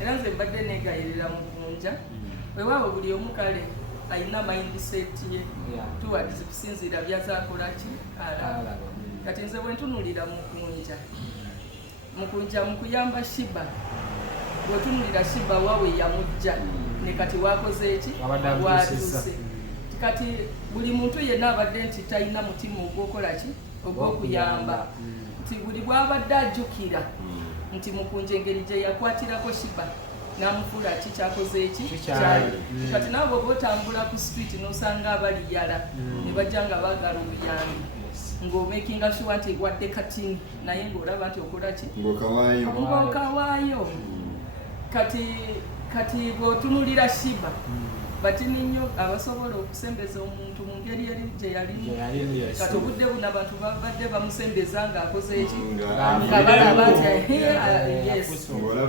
era nze mbadde negayirira Mukunja weewaawo buli omu kale alina mindset ye towards kusinziira byazakola ki alaba kati nze bwe ntunulira Mukunja mu kuyamba Sheebah bwetunulira Sheebah waawe yamujja ne kati wakoze eki watuuse kati buli muntu yenna abadde nti talina mutima ogwokola ki ogw'okuyamba nti buli bw'abadde ajjukira nti Mukunja engeri gye yakwatirako Sheebah n'amufuula ki kyakoze eki kyali kati naawe oba otambula ku street n'osanga abaliyala ne bajja nga baagala obuyambi ng'omakinga sure nti wadde katini naye ng'olaba nti okola ki ng'okawaayo kati bw'otunulira Sheebah batini nnyo abasobola okusembeza omuntu mu ngeri eri gye yalimu kati obudde buno abantu babadde bamusembeza ng'akoze eki nga balaba nti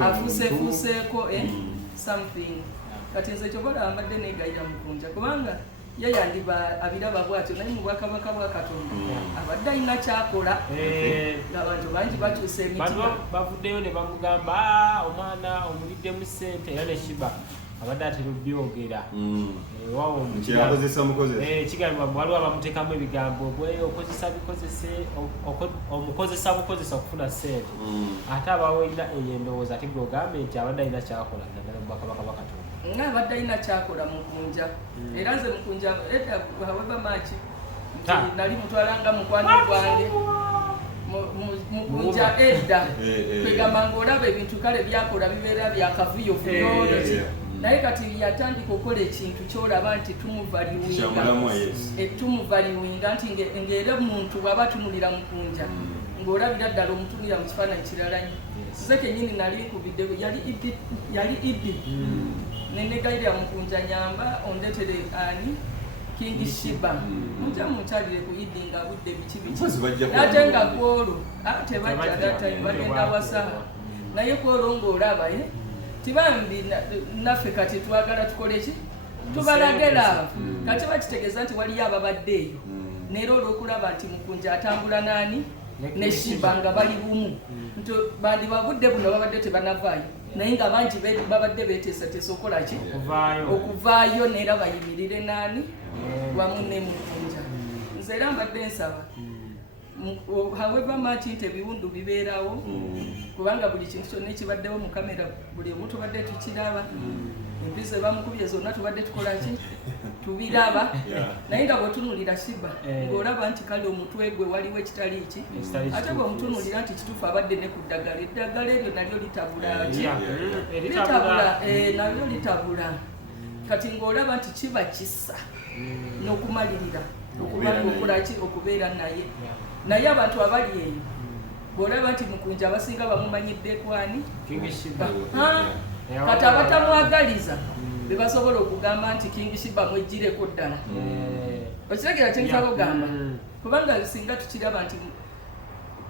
afuuseefuuseeko something kati nze kyobalaba mbadde negayira Mukunja kubanga ye yandiba abiraba bwatyo naye mu bwakabaka bwa Katonda abadde alina kyakola ng'abantu bangi bakyusa emitima bavuddeyo ne bamugamba omwana omuliddemu ssente era ne Sheebah abadde atera obyogera kigambibwa waliwo abamuteekamu ebigambo gwe okozesa bikozese omukozesa bukozesa okufuna ssente ate abawulira eyo endowooza ate gwe ogambe nti abadde alina kyakola naddala mu bwakabaka bwa Katonda abadde alina kyakola Mukunja era nze Mukunja edda bwaweba maaki nali mutwalanga mukwano gwange Mukunja edda kwegamba ng'olaba ebintu kale byakola bibeera byakavuyo vuyooki naye kati yatandika okukola ekintu kyolaba nti tumuvaliwinga nti ng'era muntu bw'aba atunulira Mukunja ng'olabira ddala omutunulira mu kifaananyi kirala nnyo nze kennyini nali nkubidde yali Idi nenegayirira Mukunja nyamba ondetere ani King Sheebah mujja mukyalire ku Idi nga budde biki ate nga kwolwo tebajja datayi bagenda wasa naye kwolwo ng'olaba tibambi naffe kati twagala tukole ki tubalagera kati bakitegeeza nti waliyo ababadde eyo neera olw'okulaba nti Mukunja atambula naani ne Sheebah nga bali bumu nti bandi babudde buno babadde tebanavaayo naye nga bangi babadde beeteesateesa okukola ki okuvaayo neera bayimirire naani wamu ne Mukunja nze era mbadde nsaba however much nti ebiwundu bibeerawo kubanga buli kintu kyonna ekibaddewo mu kamera buli omu tubadde tukiraba empiso bamukubye zonna tubadde tukola ki tubiraba naye nga bw'otunulira Sheebah ng'olaba nti kale omutwe gwe waliwo ekitali ki ate bw'omutunulira nti kituufu abadde ne ku ddagala eddagala eryo nalyo litabula nalyo litabula kati ng'olaba nti kiba kisa n'okumalirira okubanga okola ki okubeera naye abantu abali eyo bw'olaba nti Mukunja abasinga bamumanyidde kwani kati abatamwagaliza bebasobola okugamba nti King Sheebah mwejjireko ddala okitegeera kye nsaba ogamba kubanga singa tukiraba nti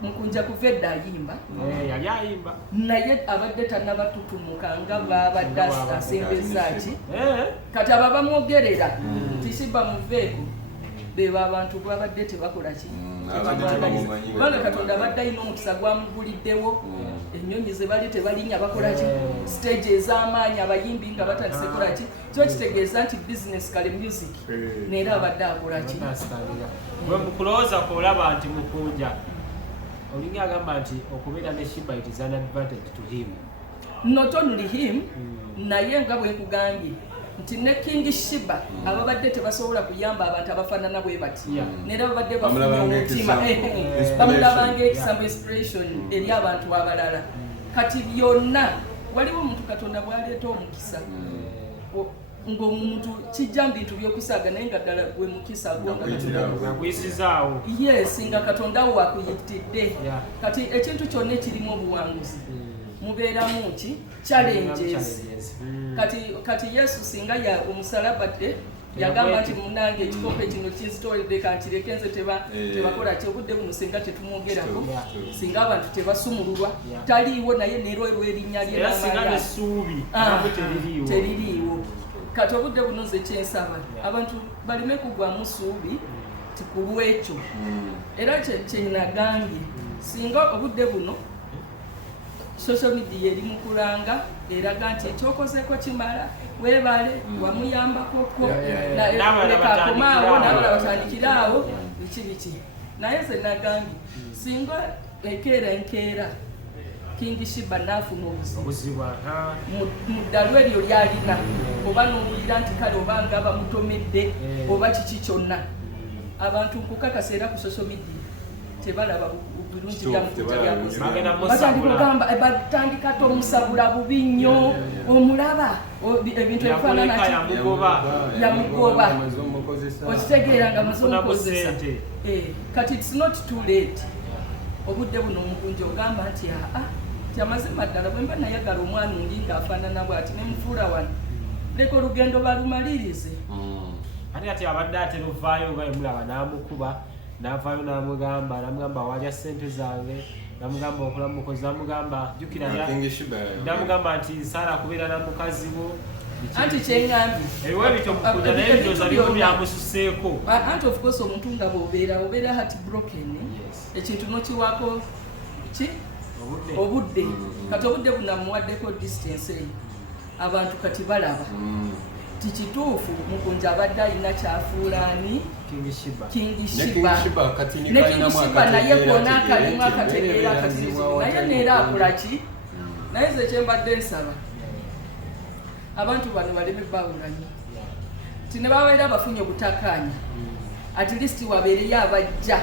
Mukunja kuva edda ayimba naye abadde tannabatutummuka nga babadde asembeza ki kati aba bamwogerera nti Sheebah muveeko beba abantu babadde tebakola ki kubanga Katonda abadde alina omukisa gwamuguliddewo ennyonyi ze bali tebalinya bakola ki stage ez'amaanyi abayimbi nga batandise kola ki kyo kitegeeza nti business kale music neera abadde akola ki bwe mukulowooza kwolaba nti Mukunja olinga agamba nti okubeera ne Sheebah it is an advantage to him not only him naye nga bwe nkugambye nti ne King Sheebah ababadde tebasobola kuyamba abantu abafaanana bwe bati neera babadde bafunye omutima bamulabanga ekisambo inspiration eri abantu abalala kati byonna waliwo omuntu Katonda bw'aleeta omukisa ng'omuntu kijja bintu by'okusaaga naye nga ddala gwe mukisa gwakuyisizaawo yes nga Katonda wo akuyitidde kati ekintu kyonna ekirimu obuwanguzi mubeeramu ki challenges kati Yesu singa ya omusalaba yagamba nti munange ekikope kino kinzitoledde kanti leke nze tebakola ki obudde buno singa tetumwogerako singa abantu tebasumululwa taliiwo naye neero erinnya lye teririiwo kati obudde buno nze kyensaba abantu balime kugwamu suubi ti ku lwekyo era kyenagambye singa obudde buno social media eri mukulanga eraga nti ekyokozeeko kimala weebale wamuyambakoko lekakomaawo nabala batandikiraawo biki naye ze nagambye singa ekeera enkeera King Sheebah n'afuna obuzibu mu ddalu eryo lyalina oba n'owulira nti kale obanga bamutomedde oba kiki kyonna abantu nkukakasa era ku social media tebalaba bulungi batandika batandika tomusabula bubi nnyo omulaba ebintu ebifaanana yamugoba okitegeera nga amaze omukozesa kati it's not too late obudde buno Omukunja ogamba nti amazima ddala bwe mba nayagala omwana ondi ng'afaanana bw'ati ne mufuula wano leka olugendo balumalirize ati abadde ate luvaayo nga emulaba n'amukuba n'avaayo n'amugamba walya ssente zange namugamba okulamukozi namugamba jjukira namugamba nti nsaala kubeera na mukazi wo anti kyeŋŋambye ebiwa ebityo Omukunja naye ebirowooza bimu byamususeeko anti of course omuntu nga bw'obeera heart broken ekintu nokiwako ki obudde kati obudde bunamuwaddeko distance eyo abantu kati balaba tikituufu Mukunja abadde alina kyafuulaani King Sheebah naye kona akalimu akategeera akatirizibu naye neera akolaki naye ze kyembadde nsaba abantu bano baleme bawulanye ti ne babeera bafunye obutakkaanya at least wabeereyo abajja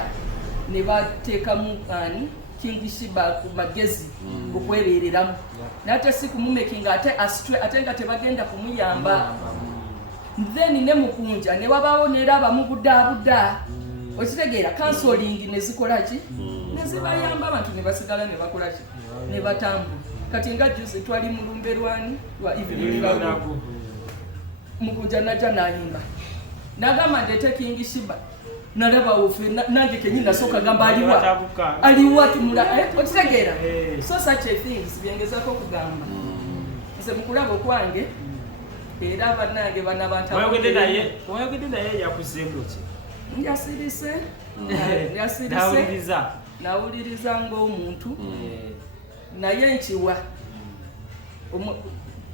ne bateekamu ani King Sheebah ku magezi okwebeereramu nate si kumumekinga ate nga tebagenda kumuyamba then ne Mukunja ne wabaawo neera abamubudaabuda okitegeera counseling ne zikolaki ne zibayamba abantu ne basigala ne bakolaki ne batambula kati nga juzi twali mu lumbe lwani lwa evening Mukunja najja n'ayimba n'agamba ndeete King Sheebah nalaba ofe nange kenyini nasooka gamba aliwa tumula okitegeera so such a things byengezako okugamba nze mukulaba okwange era bannange banabantu wayogedde naye yakuzeemu ki yasirise nawuliriza ng'omuntu naye nkiwa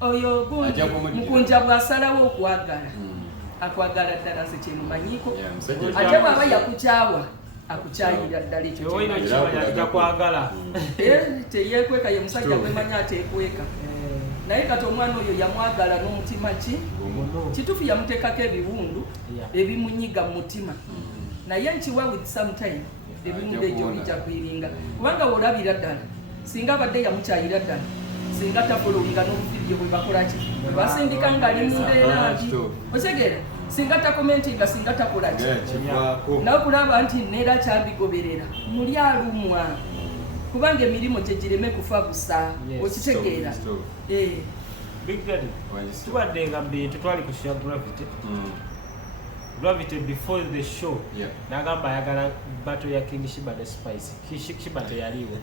oyo gundi Mukunja bw'asalawo okwagala akwagala ddala nze kyemumanyiiko ate bw'aba yakukyawa akukyayira ddala ekyo teyeekweka ye musajja gwemanya ateekweka naye kati omwana oyo yamwagala n'omutima ki kituufu yamuteekako ebiwundu ebimunyiga mu mutima naye nkiwa with sometime ebiwundu egyo bijja kwiringa kubanga bw'olabira ddala singa abadde yamukyayira ddala singa tafolowinga n'obuvidiyo bwe bakolaki bwe basindika ng'ali mu mbeera mbi otegeera singa takomentinga singa takolaki nawe kulaba nti neera kyabigoberera muli alumwa kubanga emirimu gye gireme kufa busa okitegeera Big Daddy tubadde nga bintu twali ku show Gravity before the show nagamba ayagala battle ya King Sheebah the Spice Sheebah teyaliwo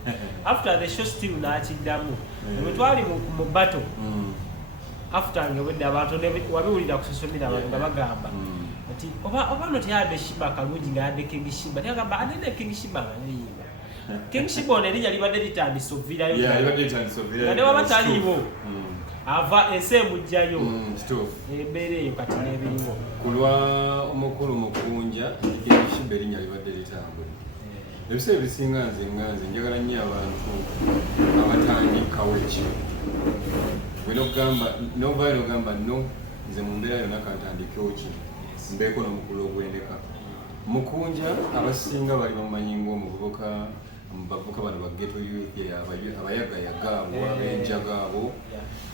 after the show still n'akiddamu bwe twali mu battle after ngewedde abantu wabiwulira ku social media abantu nga bagamba nti oba no teyadde Sheebah kalungi nga yadde King Sheebah nagamba anene King Sheebah nga neyimba King Sheebah erinnya libadde litandisa ovirayo ne waba taliiwo ava ensi emugjayo embeera eyo kati n'ebiriwo ku lwa omukulu Mukunja King Sheebah erinnya libadde litambula ebiseera ebisinga nze njagala nnyo abantu abatandikawo ekyo novayo nogamba no nze mu mbeera yonna kantandikewo ki mbeeko n'omukulu ogwendeka Mukunja abasinga bali bamumanyi ng'omuvubuka bavuka bano bageto youth abayagayaga abo abenjaga abo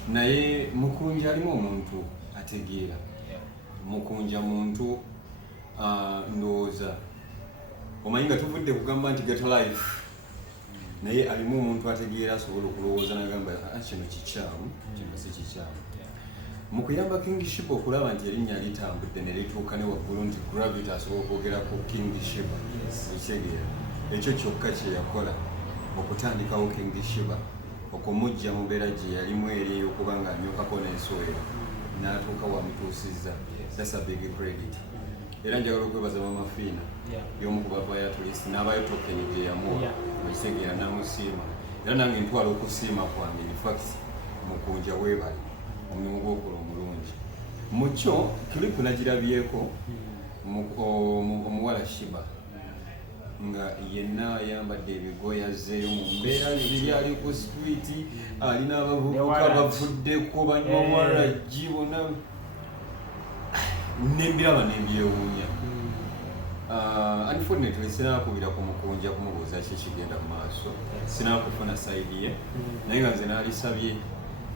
naye Mukunja alimu omuntu ategeera Mukunja muntu ndowooza omanyi nga tuvudde kugamba nti get life naye alimu omuntu ategeera asobola okulowooza nagamba kino kikyamu kino si kikyamu mu kuyamba King Sheebah okulaba nti erinnya litambudde ne lituuka ne waggulu nti Gravity asobola okwogerako King Sheebah ekitegeera ekyo kyokka kye yakola okutandikawo King Sheebah okumujja mu mbeera gye yalimu eri okubanga anyookako n'ensowera n'atuuka wamutuusizza that's a big credit era njagala okwebaza Mama Fiina y'omu ku bavaayo atulisi n'abayo tokeni gye yamuwa ekitegeera n'amusiima era nange ntwala okusiima kwange in fact Mukunja weebali omulimu gw'okola omulungi mukyo kilipu nagirabyeko omuwala Sheebah nga yenna ayambadde ebigoye azzeeyo mu mbeera ziri ali ku street alina abavubuka bavuddeko banywa waragi bona nembiraba nembyewuunya unfortunately sinakubira ku Mukunja kumubuuza ki kigenda mu maaso sinakufuna saidi ye naye nga nze naalisabye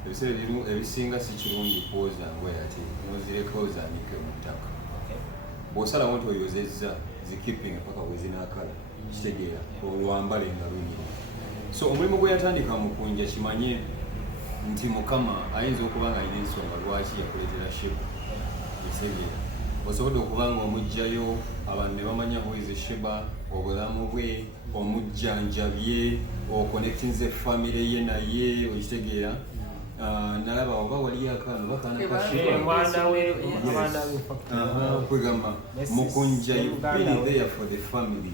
ebiseera ebisinga si kirungi kwoza ngoye ati nozireka ozanike mu ttaka bw'osalawo nti oyozezza zikiping paka wezinakala kitegeera olwambale nga lunyiri so omulimu gwe yatandika Mukunja kimanye nti Mukama ayinza okuba nga alina ensonga lwaki yakuleetera Sheebah kitegeera osobola okuba nga omugjayo abantu ne bamanya bwezi Sheebah obulamu bwe omujjanjabye okonectinze famire ye naye okitegeera nalaba oba waliyo akaano bakaana kwegamba Mukunja you've been there for the family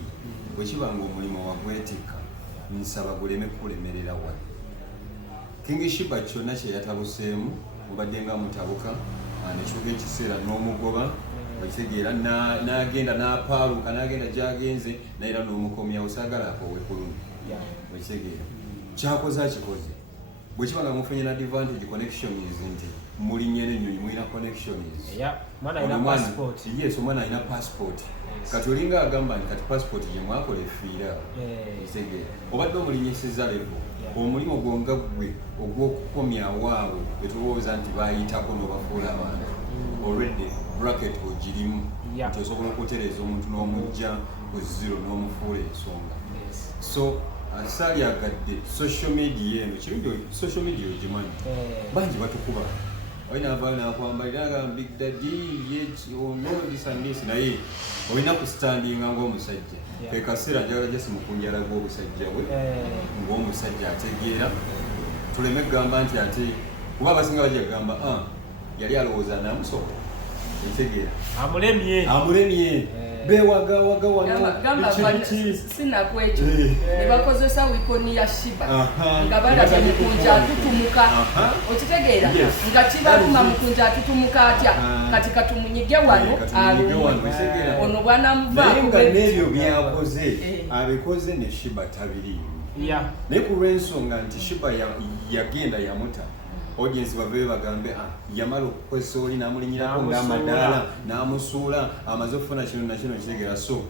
bwekiba nga omulimu wagwetikka nsaba guleme kulemerera wali King Sheebah kyonna kye yatabuseemu mubadde nga mutabuka nekyuka ekiseera n'omugoba okitegeera n'agenda n'apaaluka n'agenda gy'agenze naye era n'omukomyawo saagala akoowe kulumi okitegeera kyakoze akikoze bwekiba nga mufunye na advantage connections nti mulinye n'ennyonyi mulina connections yes omwana alina passport kati olinga agamba nti kati passport gye mwakola efiira ekitegeera obadde omulinyisiza levo omulimu gwonga gwe ogw'okukomyawo abo betulowooza nti bayitako n'obafuula abantu already bracket ogirimu nti osobola okutereeza omuntu n'omujja ku zero n'omufuula ensonga so asaalyagadde social media eno kirungi social media ogimanyi bangi batukuba olina avaayo nakwambalira agamba big daddy this naye olina kustandinga ng'omusajja kekaseera njagala jasi Mukunja alaga obusajja bwe ng'omusajja ategeera tuleme kugamba nti ate kuba abasinga bajagamba yali alowooza namusobola ekitegeera amulemye bewagawaga sinakwekyo ne bakozesa wikoni ya Sheebah nga balabye Mukunja atutumuka okitegeera nga kibaluma Mukunja atutumuka atya kati katumunyige wano ono bwanamuvaako nga n'ebyo byakoze abikoze ne Sheebah tabiriimu naye ku lw'ensonga nti Sheebah yagenda yamuta audience bave bagambe yamala okukozesa oli n'amulinyirako ng'amadaala n'amusuula amaze okufuna kino na kino kitegeera so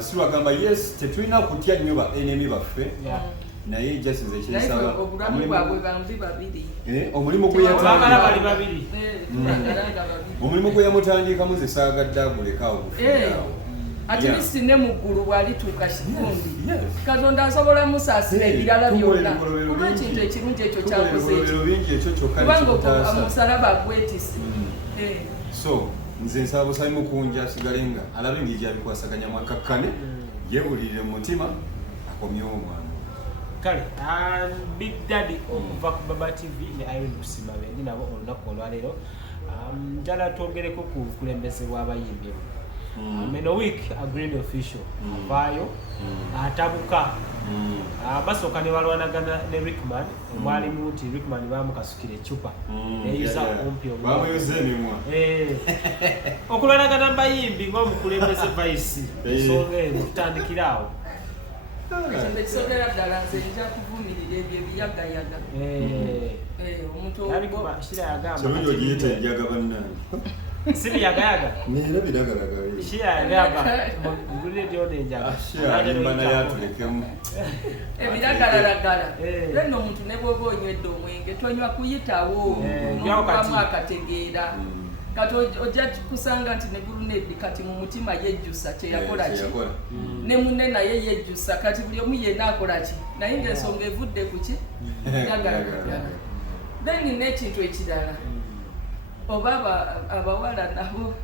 si bagamba yes tetulina kutya nnyo ba enemy baffe naye jasinze ekirisaba obulamu bwabwe bambi babiri omulimu gwe omulimu gwe yamutandikamu ze saagadde agulekaawo gufiiraawo ati least ne muggulu bwalituuka kifundi Katonda asobola musaasira ebirala byonna kuba ekintu ekirungi ekyo kyakoze kubanga omusalaba agwetise so nze nsaba busabi Mukunja asigale nga alabe engeri abikwasaganyamu akakkane yeebulirire mu mutima akomyewo omwana kale Big Daddy okuva ku Baba TV ne Irene Kusima bendi nabo olunaku olwaleero njala twongereko ku bukulembeze bw'abayimbi Meno week agreed official avaayo atabuka basooka ne balwanagana ne Rickman omwalimu nti Rickman bamukasukira ecupa neyuza okumpi bamuyuza emimwa okulwanagana bayimbi ng'omukulembeze vice ensonga eno tutandikiraawo ekisogera ddala nze nja kuvumirira ebyo ebiyagayaga omuntu kirungi ogiyita ejaga bannange sibiyagayaga nera biragalaga shiyagamba ngulire dyonenjaga alimbana yatulekemu ebiragalagala leno omuntu ne bwoba onywedde omwenge tonywa kuyitawo n'okubamu akategeera kati ojja kusanga nti ne Gulunedi kati mu mutima yejjusa kyeyakola ki ne munne naye yejjusa kati buli omu yenna akola ki naye ng'ensonga evudde ku ki gagalagala then n'ekintu ekirala oba abawala nabo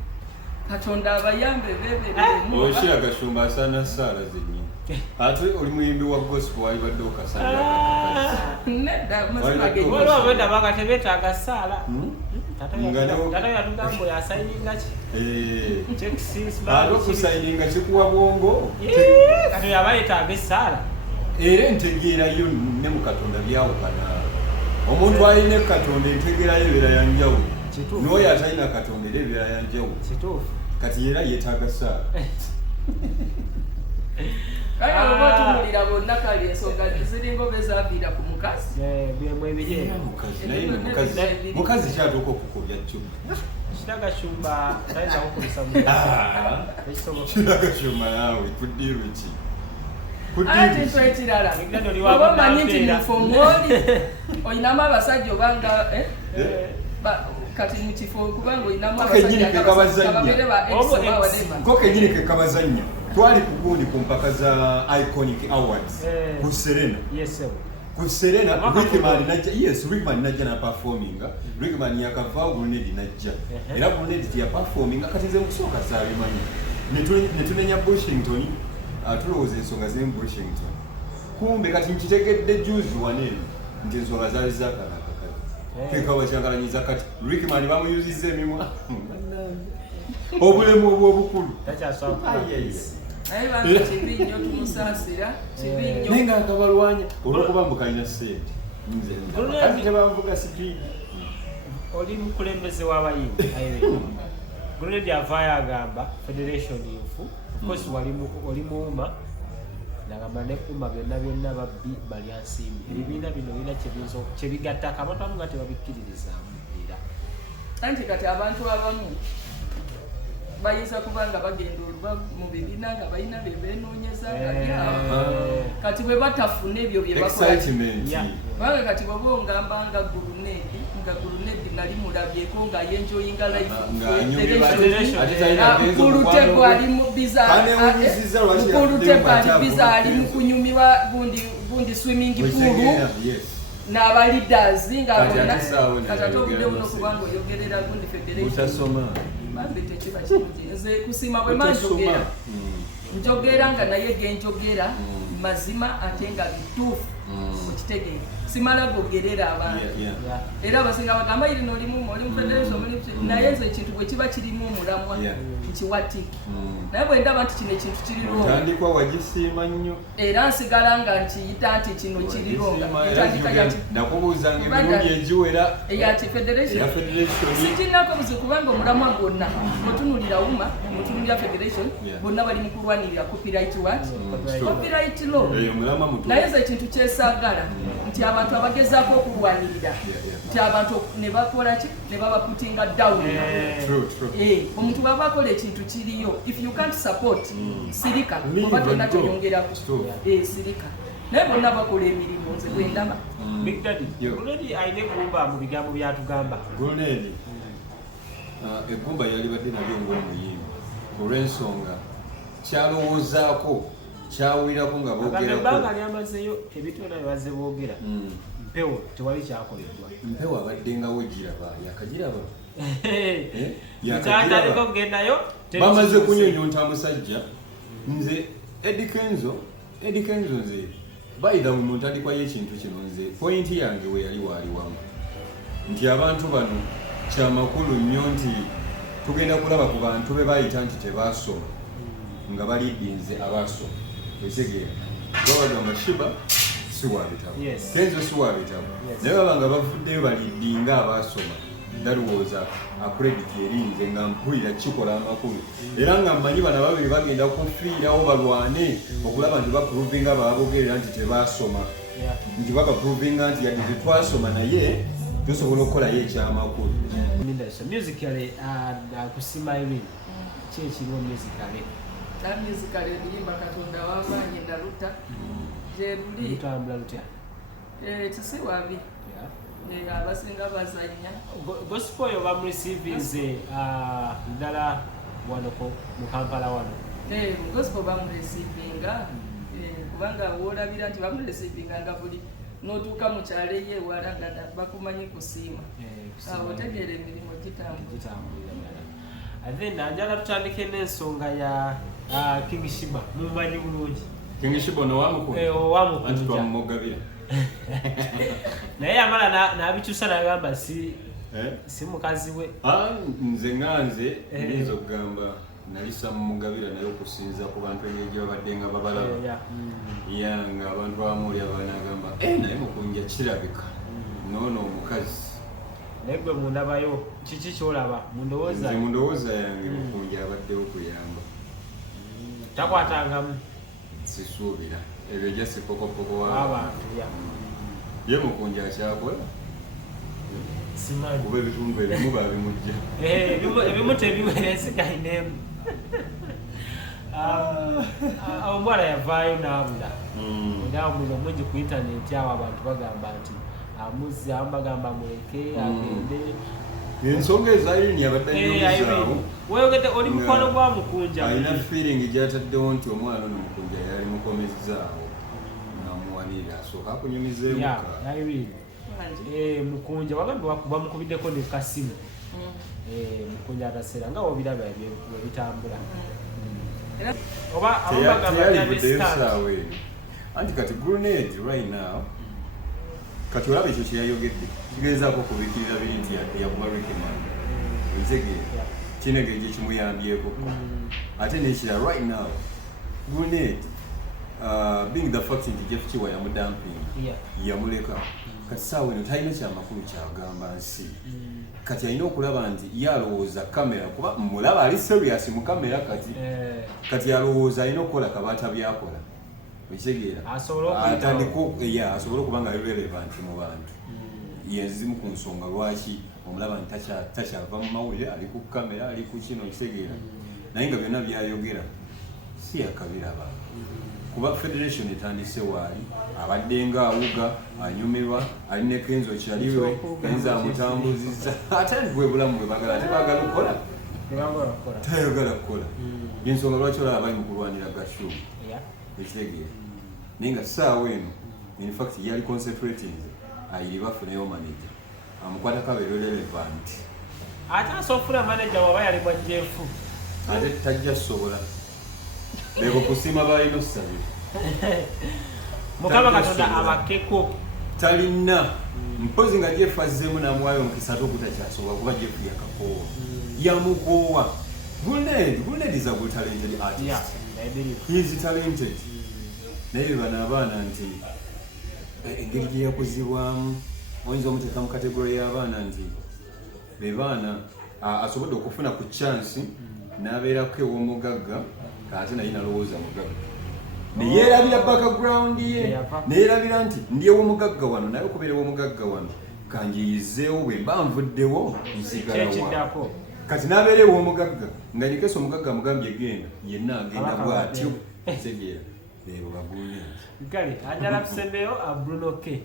Katonda abayambe beberemu oshira agashumba asana sala zennyini ate oli muyimbi wa gospel walibadde okasala nedda mazima ge waliwo abenda bagatebeetaaga sala tata yatugambo yasayininga ki check since okusayininga kikuwa bwongo kati yabayetaaga esaala era entegeerayo ne mu Katonda byawukana. Omuntu alina Katonda entegeerayo ebeera ya njawulo, n'oyo atalina Katonda era ebeera ya njawulo. Kati era yeetaaga saa. Kaya oba tumulira bonna kali ensonga ziringa oba ezaaviira ku mukazi. Naye mukazi kyatuuka okukubya ccupa. Kiraga Sheebah tayinza kukulisa mu Kiraga Sheebah naawe kuddiirwa ki? Ate nto ekirala oba omanyi nti mufomoli olinamu abasajja obanga kati mu kifo kubanga olinamu abasajja ko kenyini ke kabazannya. Twali ku gundi ku mpaka za Iconic Awards ku Serena. Ku Serena Rickman najja na performing. Rickman yakavaawo Grenade najja era Grenade ya performing kati nze mukusooka saabimanyi ne tunenya Washington. Tulowooza ensonga z'emu Washington. Kumbe kati nkitegedde juzi wane nti ensonga zaali zakalakakali. Kekawa kyangalanyiza kati Rickman bamuyuzizza emimwa. Obulemu obw'obukulu. Naye bantu kibi nnyo tumusaasira. Naye ng'akabalwanya olw'okuba mbu kalina ssente. Kati tebavuga sipiidi. Oli mukulembeze w'abayimbi. Grenade avaayo agamba Federation nfu. Of course wali muuma nagamba ne kuma byonna babbi bali ansimbi. Ebibiina bino birina kye bigattako abantu abamu nga tebabikkiririzaamu era. Anti kati abantu abamu bayinza kuba nga bagenda oluba mu bibiina nga balina bye beenoonyeza kati bwe batafuna ebyo bye bakola. Kubanga kati bw'oba ongamba nga Grenade nali mulabyeko nga yenjoyinga life kulute gwali mu biza ali mu kunyumirwa gundi swimming pool n'aba leaders nga bonna kati ate obudde buno kubanga oyogerera gundi federation bambi tekiba kirungi. Nze kusiima bwe njogera nga naye genjogera mazima ate nga bituufu okitegeera. Simala gogerera abantu era abasinga bagamba irino olimu federation naye nze ekintu bwe kiba kirimu omulamwa nkiwatika. Naye bwe ndaba nti kino ekintu kirironga otandikwa wagisiima nnyo era nsigala nga nkiyita nti kino kirironga nakubuuzanga emirundi egiwera eyaki federation sikinako buzibu kubanga omulamwa gwonna otunulira uma otunulira federation bonna bali mu kulwanirira copyright law. Naye nze ekintu kyesaagala nti abantu abagezaako okulwanirira nti abantu ne bakola ki ne babaputinga down. Omuntu baba akola ekintu kiriyo if you can't support sirika oba tonna kyonyongeraku sirika. Naye bonna bakola emirimu nze bwe ndaba. Big Daddy Grenade ayina eggumba mu bigambo byatugamba. Grenade eggumba yalibadde nalyo ng'omuyimbi olw'ensonga kyalowoozaako kyawulirako nga boogerako. Ebbanga lyamazeyo ebitona byebaze boogera mpewo tewali kyakoleddwa. Mpewo abaddengawo giraba yakagiraba yakagiraba kugendayo bamaze kunyonyonta musajja. Nze Eddie Kenzo nze bayida mu ntandikwa y'ekintu kino nze pointi yange we yali waali wamu nti abantu bano kyamakulu nnyo nti tugenda kulaba ku bantu be bayita nti tebaasoma nga balidinze abaasoma ekitegeera babagamba Sheebah si wa bitabo Kenzo si wa bitabo naye baba nga bavuddeyo balidinga abaasoma ndalowooza akurediti erinze nga mpulira kikola amakulu era nga mmanyi bano ababiri bagenda kufiirawo balwane okulaba nti bapuruvinga baabogerera nti tebaasoma nti babapuruvinga nti yadde tetwasoma naye tusobola okukolayo ekyamakulu. Musically kusima Irene ki ekiriwo musically? Musically ebirimba Katonda w'amaanyi ndaluta gyeruli lutambula lutya? Kisiwabi abasinga bazanya gospel oyo bamureceivinze ddala wano mu Kampala wano. Gospel bamureceivinga kubanga woolabira nti bamureceivinga nga buli n'otuuka mu kyalo eyeewala nga bakumanyi kusiima otegeera emirimu gitambulira. Then njala tutandike n'ensonga ya King Sheebah mumanyi bulungi. King Sheebah nowamukunja anti twamugabira naye amala n'abikyusa n'agamba si mukazi we. Nze nganze nyinza okugamba nalisa mugabira naye okusinza ku bantu engeri babadde nga babalaba yanga abantu bamuli abanagamba naye Mukunja kirabika noono omukazi naye gwe mundabayo kiki kyolaba mundowooza yange Mukunja abaddewo kuyamba takwatangamu sisuubira ebyo jasi pokopoko w'abantu ye Mukunja akyakola kuba ebitundu ebimu babimujja ebimu tebiwerezigainemu omwana yavaayo n'abula era omulimu mungi ku intaneti awo abantu bagamba nti amuzzi abamu bagamba muleke agende ensonga ezayini abaddenyumizaawo weyogedde oli mukwano gwa Mukunja alina feeling gyataddewo nti omwana ono Mukunja yali mukomezaawo namuwanirira asooka akunyumizeemuka Mukunja wagambye bamukubiddeko ne kasimu Mukunja ataseera nga wobiraba webitambula oba teyalivuddeyo anti kati grenade right now kati olaba ekyo kyeyayogedde kigezaako okubikirira biri nti yakuba recommend ekitegeera kinege ekyo kimuyambyeko ate nekira right now grenade being the fact nti Jeff Kiwa yamudamping yamuleka kati saawa eno talina kyamakulu kyagamba nsi kati alina okulaba nti yalowooza kamera kuba mulaba ali serious mu kamera kati yalowooza alina okukola kabaata byakola ekitegeera atandiko asobole okuba nga relevant mu bantu yezimu ku nsonga lwaki omulaba nti takyava mu mawulire ali ku kamera ali ku kino ekitegeera naye nga byonna byayogera si yakabiraba kuba federation etandise waali abadde nga awuga anyumirwa alina Kenzo kyaliwe Kenzo amutambuzizza ate gwe bulamu bwe bagala tebagala kukola tayagala kukola yensonga lwaki olaba bali mu kulwanira gashu ekitegeera naye nga saawa eno in fact yali concentrating ayiri bafuneyo manager amukwatako abeero relevant ate asoofuna manager waba yali kwa Jeff ate tajja sobola lego kusima balino sabira Mukama Katonda abakeko talina mpozi nga Jeff azzeemu namwayo omukisa ate okutakyasobola kuba Jeff yakakoowa yamukoowa Grenade is a good talented artist he is talented naye bano abaana nti engeri gye yakuzibwamu oyinza omuteeka mu kategori y'abaana nti be baana asobodde okufuna ku chance n'abeerako ew'omugagga ate naye nalowooza mugagga neyeerabira background ye neyeerabira nti ndi ew'omugagga wano naye okubeera ew'omugagga wano kanjiyizeewo bwe mba nvuddewo nsigalawa kati n'abeera ew'omugagga nga nyekesa omugagga amugambye genda yenna agenda bw'atyo segeera ebo baguune gali ajala kusembeyo Bruno K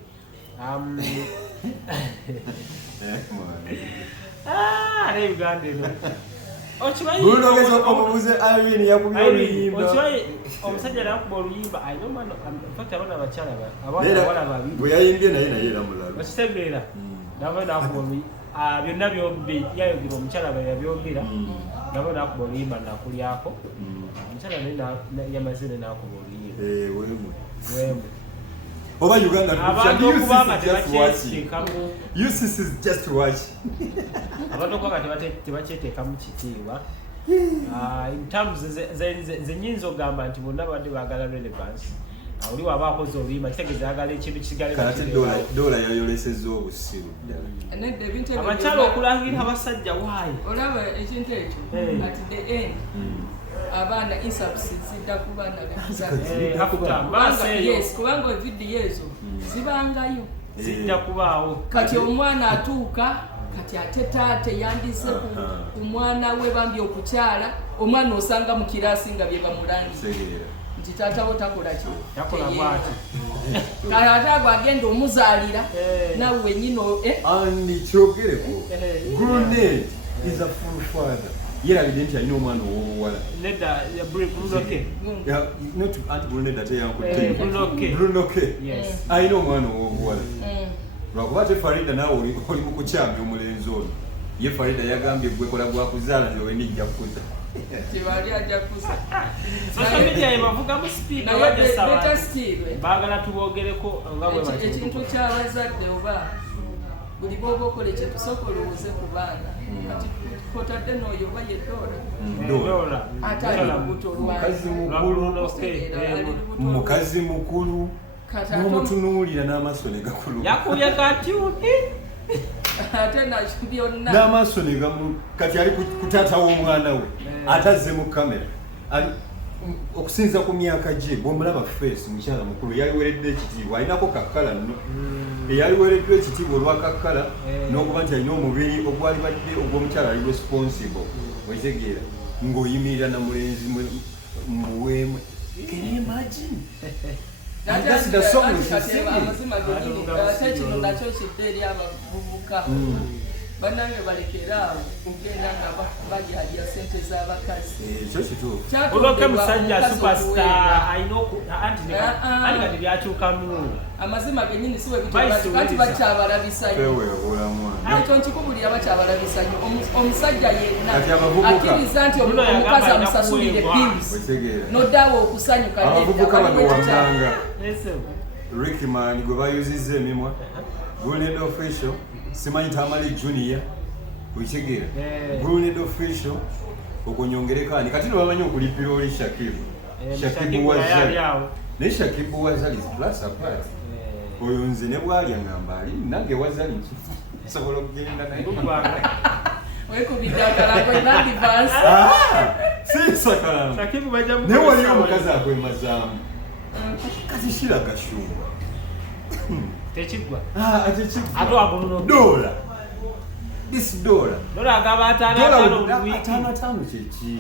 ale Uganda eno Bruno gezo okubuze Irene yakubye oluyimba omusajja nakuba oluyimba fakta abana bakyala abana babiri bwe yayimbye naye era mulalo okitegeera nabo nakuba oluyimba byonna byombi yayogera omukyala bwe yabyogera nabo nakuba oluyimba nakulyako omukyala naye yamazire nakuba oluyimba wemwe oba Uganda abantu okubanga tebakyeteekamu UCC is just watch abantu okubanga tebakyeteekamu kitiibwa in terms ze nyinza okugamba nti bonna badde baagala relevance oli waba akoze oluyimba kitegeeza agala ekintu kigale dola yayolesezza obusiru ddala abakyala okulangira abasajja waayi olaba ekintu ekyo at the end abaana insubs zidda ku baana kubanga vidiyo ezo zibangayo zijja kubaawo kati omwana atuuka kati ate taate yandise ku mwana we bambi okukyala omwana osanga mu kiraasi nga bye bamulangira nti taatawo takola ki yakola bwati kale ate ago agenda omuzaalira nawe wenyino andi kyogereko Grenade is a full father yerabidde nti alina omwana ow'obuwala nedda Brunoke not anti Grenade ate Brunoke alina omwana ow'obuwala lwakuba ate Farida naawe oli mu kukyamya omulenzi ono ye Farida yagambye gwekola gwakuzaala nze wenijja kukuza kibali ajja kuza social media yebavugamu speed baagala tubogereko nga bwe ekintu ky'abazadde oba buli bwoba okola ekyo tusooka olowooze ku baana kati kotadde n'oyo oba ye Dora ate ali lubuto mukazi mukulu n'omutunuulira n'amaaso ne gakulu yakubye katyuki ate nakyo byonna n'amaaso ne gamu kati ali ku taata w'omwana we atazze mu kamera okusinza ku myaka gye bw'omulaba face mukyala mukulu yaliweredde ekitiibwa alinako kakkala nno eyaliwereddwa ekitiibwa olwakakkala n'okuba nti alina omubiri ogwali badde ogw'omukyala ali responsible wetegeera ng'oyimirira na mulenzi muweemu imagine that's the song amazima genyini ate kino nakyo kidde eri abavubuka banange balekera kugenda nga bajalya sente z'abakazi ekyo kituufu olwoke musajja superstar anti kati byakyukamu amazima genyini siwe bitukati bakyabalabisayo ekyo nkikubulira bakyabalabisayo omusajja yenna akkiriza nti omukazi amusasulire bills noddaawo okusanyuka abavubuka bano wammanga Ricky Man gwe bayuzizza emimwa Gulned Official simanyi Tamale Junior wekitegeera Gulned Official okunyongerekaani kati no bamanyi okulipira oli Shakibu Wazali ne Shakibu Wazali is plus apart oyo nze ne bwali angamba ali nange Wazali nsobola okugenda naye naye waliyo omukazi akwemazaamu kazishira gashumba tekigwa ate wabuluno dola this dollar agaba ataano kyeki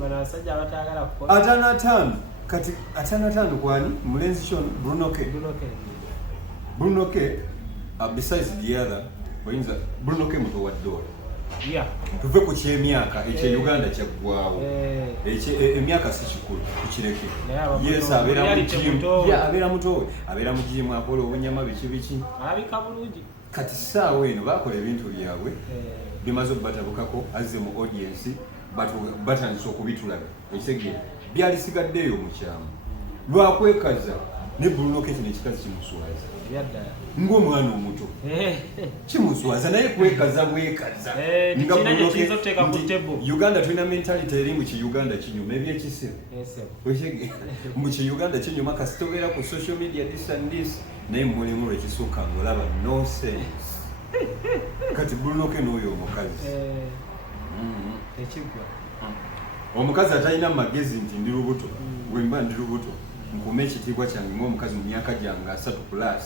banasajja abatagala kukola ataano kati ataano kwani mulenzi shon Bruno K besides the other oyinza Bruno K muto wa dola tuve ku kyemyaka ekye Uganda kyaggwawo emyaka si kikulu tukireke yes abeera mutowe abeera mu jimu akola obunyama biki alabika bulungi kati saawa eno bakola ebintu byabwe bimaze okubatabukako azze mu audience batandise okubitulaga ekitegeera byalisigaddeeyo mu kyamu lwakwekaza ne Bruno K kino ekikazi kimuswaza ng'omwana omuto kimuswaza naye kwekaza bwekaza Uganda tulina mentality eri mu Uganda kinyuma ebyekisiro mu Uganda kinyuma kasi tobeera ku social media this and this naye mulimu lwekisooka ng'olaba no sense kati Bruno K n'oyo omukazi omukazi atalina magezi nti ndi lubuto bwemba ndi lubuto nkume ekitiibwa kyange ng'omukazi mu myaka gyange 3 plus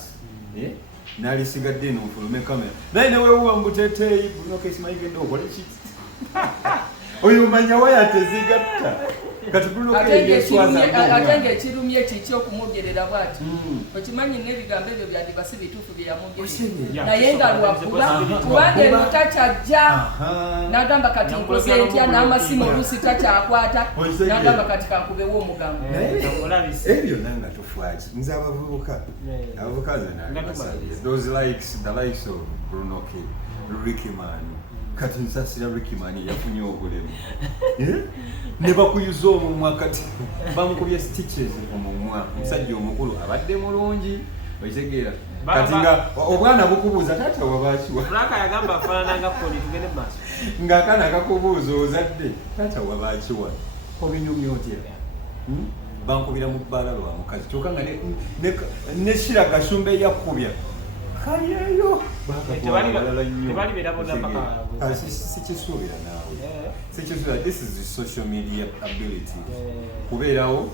nalisigadde eno nfulume kamera naye newewuwa mubuteteeyi Bruno K simanyi genda okole ki oyo manya waya tezigatta kati Bruno K yeswaza ate ng'ekirumye kiki okumwogerera bw'ati okimanyi n'ebigambo ebyo byadiba si bituufu bye yamwogerera naye nga lwakuba kubanga eno takyajja n'agamba kati nkoze ntya n'amasimu oluusi takyakwata n'agamba kati kankubewo omugambo ebyo nanga tufwaki nze abavubuka zenalibasabye those the likes of Bruno K Ricky Man kati nsasira Ricky Man yafunye obulemu ne bakuyuza omumwa kati bamukubye stitches omumwa omusajja omukulu abadde mulungi okitegeera kati nga obwana bukubuuza taata wabakiwa yagamba afaanananga koli tugende maaso ng'akaana kakubuuza ozadde taata wabakiwa obinyumya otya bankubira mu bbaala lwa mukazi kyokka nga ne Shira Gashumba eyakubya kayeyo sikisuubira naawe this is the social media ability kubeerawo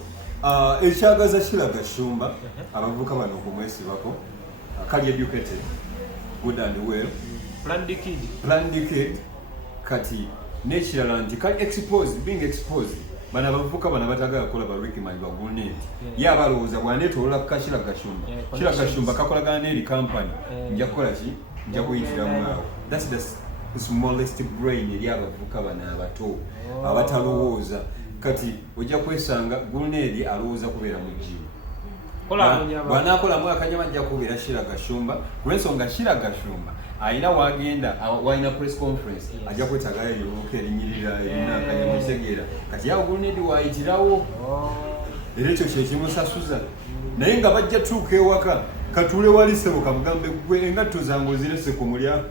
ekyagaza Shira Gashumba abavubuka bano okumwesibako kali educated good and well planned kid kati nekirala nti kali being exposed bana abavubuka bana batagala kukola ba Ricky Man ba Gulned ye abalowooza bwanetolola ku Shira Gashumba Shira Gashumba kakolagana n'eri company nja kukola ki nja kuyitiramu awo that's the smallest brain eri abavubuka bana abato abatalowooza kati ojja kwesanga Gulned alowooza kubeera mu jimu bw'anaakolamu akanyama ajja kubeera Shira Gashumba kulwensonga Shira Gashumba ayina wagenda walina press conference ajja kwetagayo eryoluka erinyirira erina akanyama kitegeera kati yawo Gulned waayitirawo era ekyo kyekimusasuza naye nga bajja tuuka ewaka katule wali sebo kamugambe gwe engatto zange ozirese ku mulyango.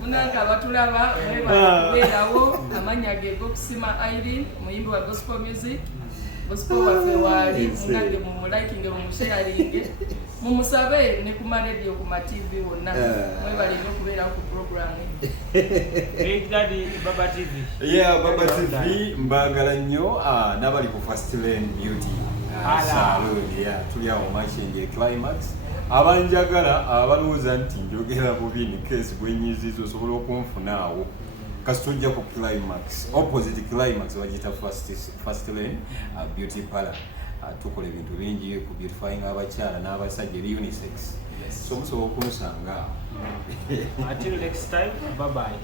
Munanga abatulaba beerawo amanya ge g'okusima Irene muyimbi wa gospel music gospel waffe waali munange mumulikinge mumusharinge mumusabe ne ku radio ku TV wonna mwebale okubeera ku program Big Daddy Baba TV. Yeah, Baba TV mbagala nnyo n'abali ku First Lane Beauty Salon. Yeah, tuli awo Mashinge Climax. Abanjagala abalowooza nti njogera bubi in case bwenyizizo osobola okunfunaawo kasitujja ku Climax opposite Climax bagita First Lane Beauty Parlor. Tukola ebintu bingi ku beautifying abakyala n'abasajja unisex. So musobola okunsanga. Until next time, bye bye.